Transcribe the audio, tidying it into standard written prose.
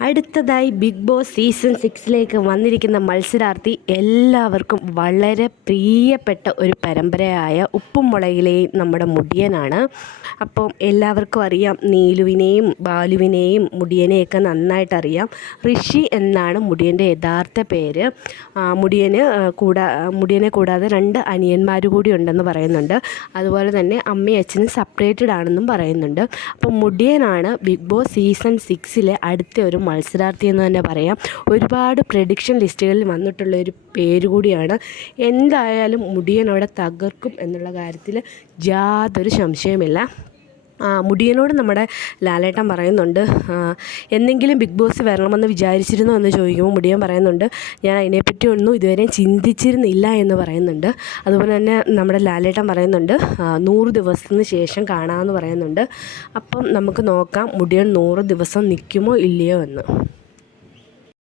അടുത്തതായി big boss season 6ലേക്ക് വന്നിരിക്കുന്ന മത്സരാർത്ഥി എല്ലാവർക്കും വളരെ പ്രിയപ്പെട്ട ഒരു പരമ്പരയായ ഉപ്പും മുളകിലെയും നമ്മുടെ മുടിയനാണ്. അപ്പം എല്ലാവർക്കും അറിയാം, നീലുവിനെയും ബാലുവിനെയും മുടിയനെയൊക്കെ നന്നായിട്ട് അറിയാം. ഋഷി എന്നാണ് മുടിയൻ്റെ യഥാർത്ഥ പേര്. മുടിയനെ കൂടാതെ 2 അനിയന്മാർ കൂടി ഉണ്ടെന്ന് പറയുന്നുണ്ട്. അതുപോലെ തന്നെ അമ്മയും അച്ഛനും സെപ്പറേറ്റഡ് ആണെന്നും പറയുന്നുണ്ട്. അപ്പം മുടിയനാണ് ബിഗ് ബോസ് സീസൺ 6ലെ അടുത്ത ഒരു മത്സരാർത്ഥി എന്ന് തന്നെ പറയാം. ഒരുപാട് പ്രഡിക്ഷൻ ലിസ്റ്റുകളിൽ വന്നിട്ടുള്ള ഒരു പേര് കൂടിയാണ്. എന്തായാലും മുടിയനോടെ തകർക്കും എന്നുള്ള കാര്യത്തിൽ യാതൊരു സംശയമില്ല. മുടിയനോട് നമ്മുടെ ലാലേട്ടൻ പറയുന്നുണ്ട്, എന്തെങ്കിലും ബിഗ് ബോസ് വരണമെന്ന് വിചാരിച്ചിരുന്നോ എന്ന് ചോദിക്കുമ്പോൾ മുടിയൻ പറയുന്നുണ്ട്, ഞാൻ അതിനെപ്പറ്റി ഒന്നും ഇതുവരെയും ചിന്തിച്ചിരുന്നില്ല എന്ന് പറയുന്നുണ്ട്. അതുപോലെ തന്നെ നമ്മുടെ ലാലേട്ടൻ പറയുന്നുണ്ട് 100 ദിവസത്തിന് ശേഷം കാണാമെന്ന് പറയുന്നുണ്ട്. അപ്പം നമുക്ക് നോക്കാം മുടിയൻ 100 ദിവസം നിൽക്കുമോ ഇല്ലയോ എന്ന്.